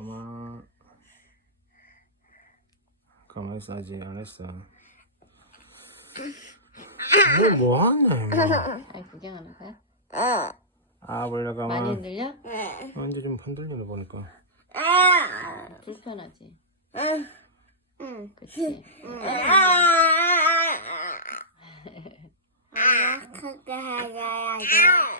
아마 가만... 가만 있어 야지안 했어 뭐뭐 하냐 아니 구경하는 거야? 아 원래 가만 많이 흔들려? 네 아, 언제 좀흔들리 보니까 불편하지? 응 그치 아아아아아아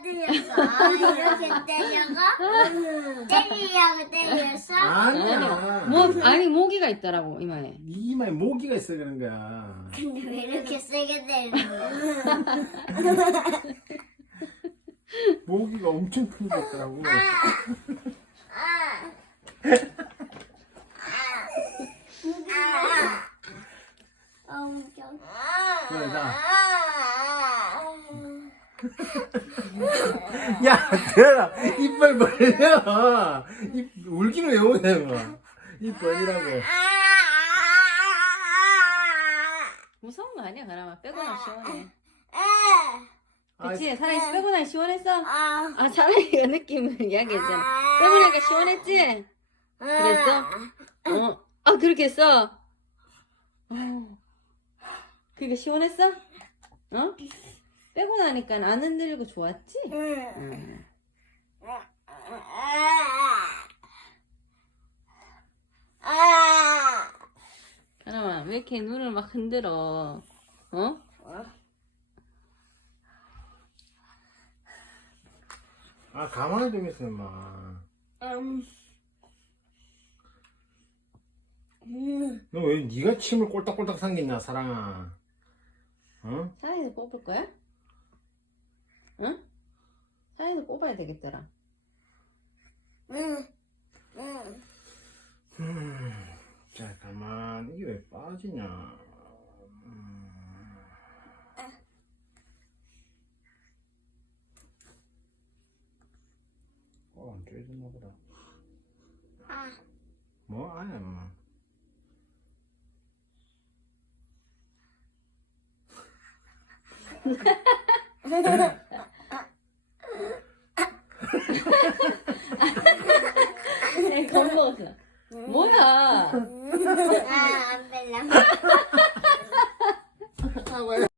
때려서 아, <이렇게 떼냐고? 웃음> 때리려고 때려? 떨렸어? 아니야 아니 모기가 있더라고 이마에 네 이마에 모기가 있어 그런 거야 근데 왜 이렇게 세게 때리는 거야 모기가 엄청 큰것 있더라고 아, 아. 아, 엄청. 그래, 자. 야, 들라 이빨 벌려. 입, 울긴 왜 오냐, 뭐. 이빨이라고. 무서운 거 아니야, 그나마. 빼고 나 시원해. 그치, 아, 사랑이 빼고 아, 나 시원했어? 아, 사랑이 그느낌이야기했 아, 아, 빼고 나 시원했지? 그랬어? 어, 어? 아, 그렇게 했어? 그니 시원했어? 어? 빼고 나니까 안 흔들리고 좋았지? 응. 응. 아왜 응. 응. 응. 응. 응. 이렇게 눈을 막 흔들어? 어? 응. 아, 가만히 좀 있어, 엄마. 음. 응. 응. 너왜 네가 침을 꼴딱꼴딱 삼겠냐, 사랑아. 응? 사랑이 꼽을 거야? 응? 사이을 뽑아야 되겠더라. 응. 음. 응. 음. 자, 가만. 이게 왜 빠지냐. 어안 쪼이졌다 뭐? 아니 그런 뭐야? 아, 안 뺄라.